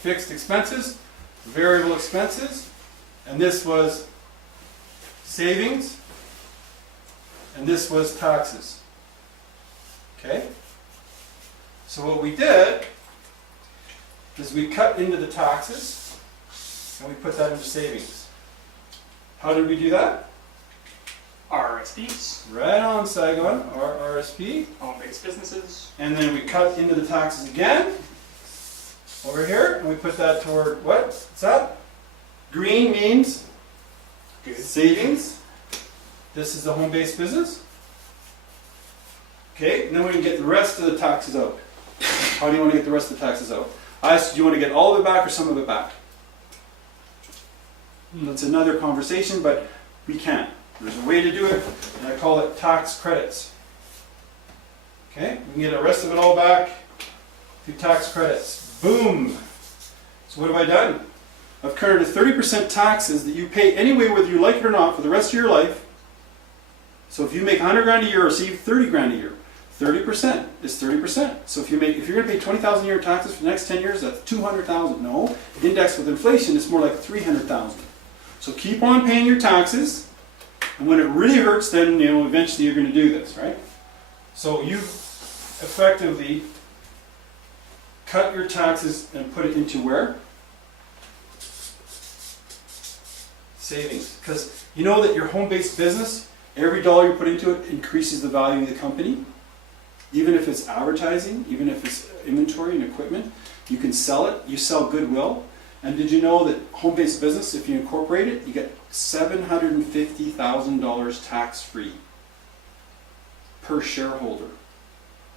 Fixed expenses, variable expenses, and this was savings, and this was taxes. Okay? So what we did is we cut into the taxes and we put that into savings. How did we do that? RSPs, Right on, Saigon, our RSP. home-based businesses. And then we cut into the taxes again, over here, and we put that toward, what's that? Green means Good. savings. This is the home-based business. Okay, and then we can get the rest of the taxes out. How do you want to get the rest of the taxes out? I asked, do you want to get all of it back or some of it back? That's another conversation, but we can. There's a way to do it, and I call it tax credits. Okay, we can get the rest of it all back through tax credits. Boom! So what have I done? I've created 30% taxes that you pay anyway, whether you like it or not, for the rest of your life. So if you make 100 grand a year or save 30 grand a year, 30% is 30%. So if you're going to pay 20,000 a year in taxes for the next 10 years, that's 200,000. No, indexed with inflation, it's more like 300,000. So keep on paying your taxes, and when it really hurts, then eventually you're going to do this, right? So you effectively cut your taxes and put it into where? Savings. Because you know that your home-based business, every dollar you put into it increases the value of the company. Even if it's advertising, even if it's inventory and equipment, you can sell it. You sell goodwill. And did you know that home-based business, if you incorporate it, you get $750,000 tax-free per shareholder.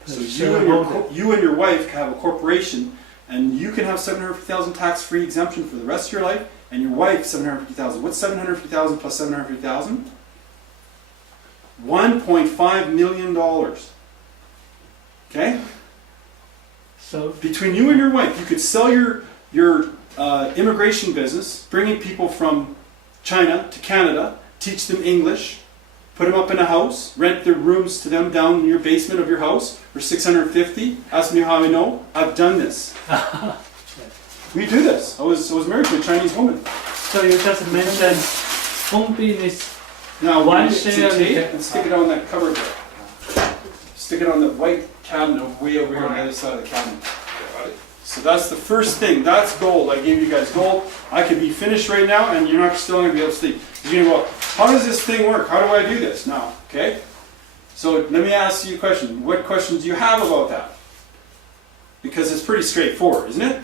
So you and your wife have a corporation, and you can have $750,000 tax-free exemption for the rest of your life, and your wife $750,000. What's $750,000 plus $750,000? $1.5 million. Okay? So between you and your wife, you could sell your immigration business, bringing people from China to Canada, teach them English, put them up in a house, rent their rooms to them down in your basement of your house for $650. Ask me how I know. I've done this. We do this. I was married to a Chinese woman. So you just mentioned home business. Now One we get share some tape we and stick it on that cupboard there. Stick it on the white cabinet way over here on the other side of the cabinet. So that's the first thing. That's gold. I gave you guys gold. I could be finished right now, and you're not still going to be able to sleep. You're going to go, how does this thing work? How do I do this now? Okay. So let me ask you a question. What questions do you have about that? Because it's pretty straightforward, isn't it?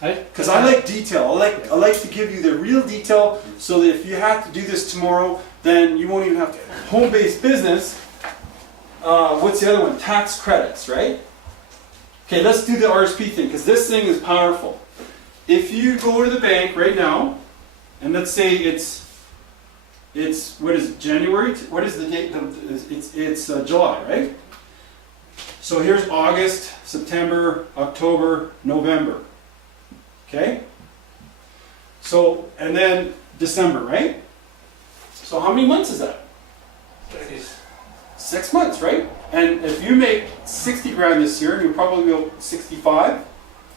Because I like detail. I like to give you the real detail, so that if you have to do this tomorrow, then you won't even have to. Home-based business. What's the other one? Tax credits, right? Okay, let's do the RSP thing, because this thing is powerful. If you go to the bank right now, and let's say it's what is it, January? What is the date? It's July, right? So here's August, September, October, November. Okay? So, and then December, right? So how many months is that? 6 months, right? And if you make 60 grand this year, you'll probably go 65.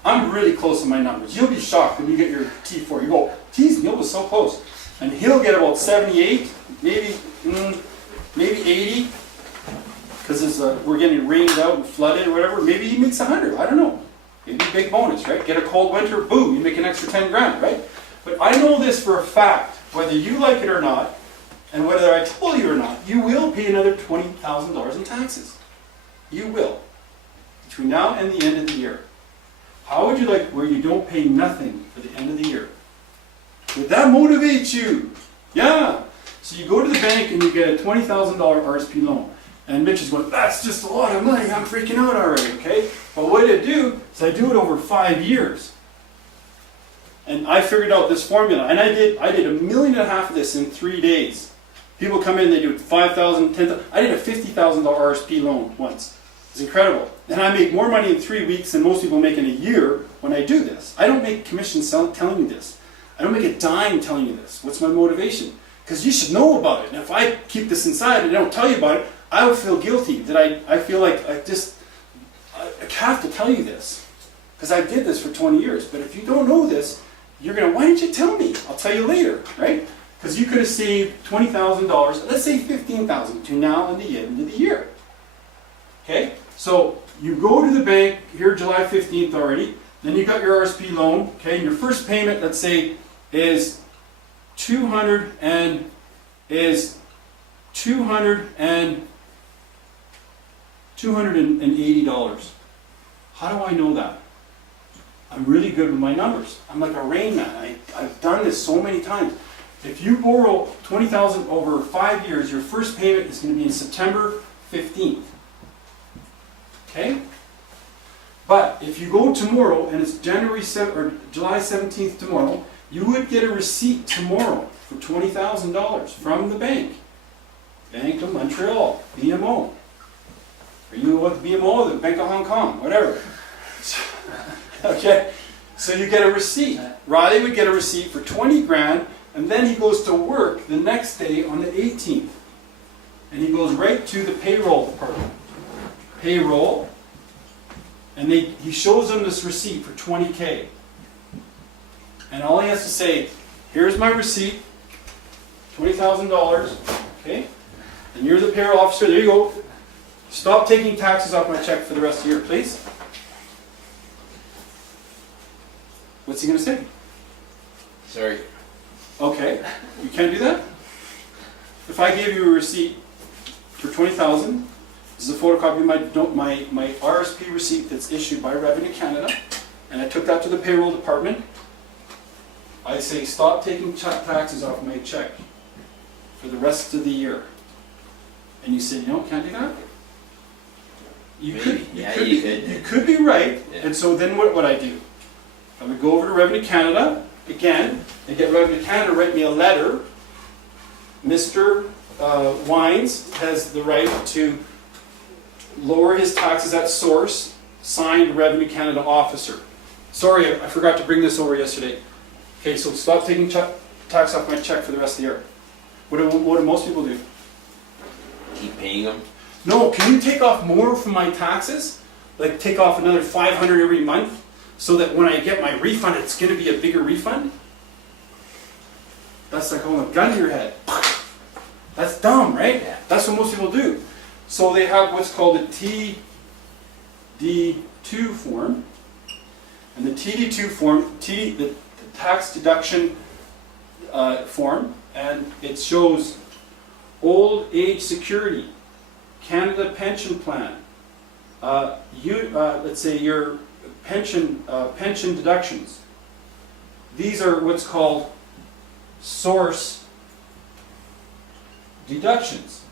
I'm really close to my numbers. You'll be shocked when you get your T4. You go, geez, Neil was so close. And he'll get about 78, maybe 80, because we're getting rained out and flooded or whatever. Maybe he makes 100. I don't know. Maybe a big bonus, right? Get a cold winter, boom, you make an extra 10 grand, right? But I know this for a fact, whether you like it or not, and whether I told you or not, you will pay another $20,000 in taxes. You will. Between now and the end of the year. How would you like where you don't pay nothing for the end of the year? Would that motivate you? Yeah. So you go to the bank and you get a $20,000 RSP loan. And Mitch is going, that's just a lot of money, I'm freaking out already, okay? But what I do is I do it over 5 years. And I figured out this formula, and I did $1.5 million of this in 3 days. People come in, they do $5,000, $10,000. I did a $50,000 RSP loan once. It's incredible. And I make more money in 3 weeks than most people make in a year when I do this. I don't make commissions telling you this. I don't make a dime telling you this. What's my motivation? Because you should know about it. And if I keep this inside and I don't tell you about it, I would feel guilty that I feel like I have to tell you this. because I did this for 20 years. But if you don't know this, you're gonna, why didn't you tell me? I'll tell you later, right? Because you could have saved $20,000, let's say $15,000 between now and the end of the year. Okay, so you go to the bank here July 15th already, then you got your RSP loan, okay, and your first payment, let's say, is $280. How do I know that? I'm really good with my numbers. I'm like a Rain Man. I've done this so many times. If you borrow $20,000 over 5 years, your first payment is going to be in September 15th. Okay? But if you go tomorrow and it's July 17th tomorrow, you would get a receipt tomorrow for $20,000 from the bank. Bank of Montreal, BMO. Or you with BMO, the Bank of Hong Kong, whatever. Okay? So you get a receipt. Riley would get a receipt for 20 grand, and then he goes to work the next day on the 18th. And he goes right to the payroll department. Payroll. And he shows them this receipt for 20K. And all he has to say, here's my receipt, $20,000, okay? And you're the payroll officer, there you go. Stop taking taxes off my check for the rest of the year, please. What's he going to say? Sorry. Okay, you can't do that? If I gave you a receipt for $20,000, this is a photocopy of my RSP receipt that's issued by Revenue Canada, and I took that to the payroll department. I say, stop taking taxes off my check for the rest of the year. And you say, no, can't do that? You could be right. Yeah. And so then what would I do? I would go over to Revenue Canada again and get Revenue Canada to write me a letter. Mr. Wines has the right to lower his taxes at source, signed Revenue Canada officer. Sorry, I forgot to bring this over yesterday. Okay, so stop taking tax off my check for the rest of the year. What do most people do? Keep paying them? No, can you take off more from my taxes? Like take off another $500 every month so that when I get my refund, it's going to be a bigger refund? That's like holding a gun to your head. That's dumb, right? Yeah. That's what most people do. So they have what's called a TD2 form. And the TD2 form, the tax deduction form, and it shows old age security, Canada pension plan, let's say your pension deductions. These are what's called source deductions.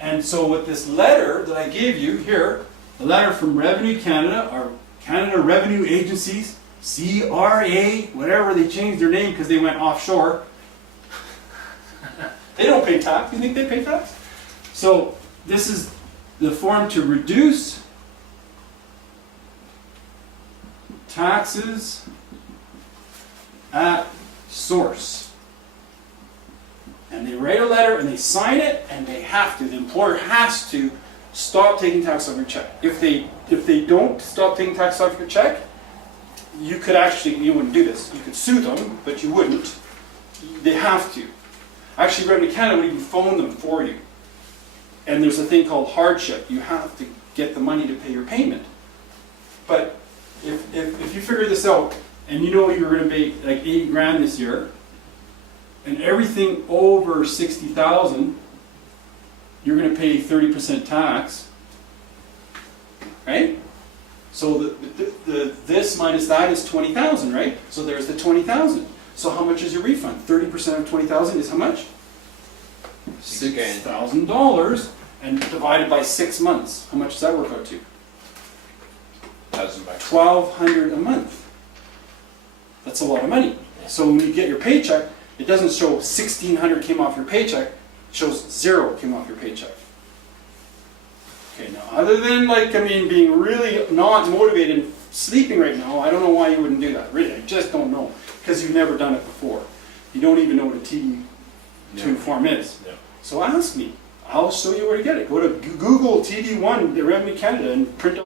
And so with this letter that I gave you here, the letter from Revenue Canada, or Canada Revenue Agencies, CRA, whatever, they changed their name because they went offshore. They don't pay tax. You think they pay tax? So this is the form to reduce taxes at source. And they write a letter and they sign it, and they have to. The employer has to stop taking tax off your check. If they don't stop taking tax off your check, you wouldn't do this. You could sue them, but you wouldn't. They have to. Actually, Revenue Canada would even phone them for you. And there's a thing called hardship. You have to get the money to pay your payment. But if you figure this out, and you know you're going to pay like 80 grand this year, and everything over 60,000, you're going to pay 30% tax, right? So this minus that is 20,000, right? So there's the 20,000. So how much is your refund? 30% of 20,000 is how much? $6,000, and divided by 6 months. How much does that work out to? $1,200 a month. That's a lot of money. So when you get your paycheck, it doesn't show 1,600 came off your paycheck. It shows 0 came off your paycheck. Okay, now other than being really not motivated and sleeping right now, I don't know why you wouldn't do that. Really, I just don't know. Because you've never done it before. You don't even know what a TD2 form is. No. So ask me. I'll show you where to get it. Go to Google TD1, the Revenue Canada, and print out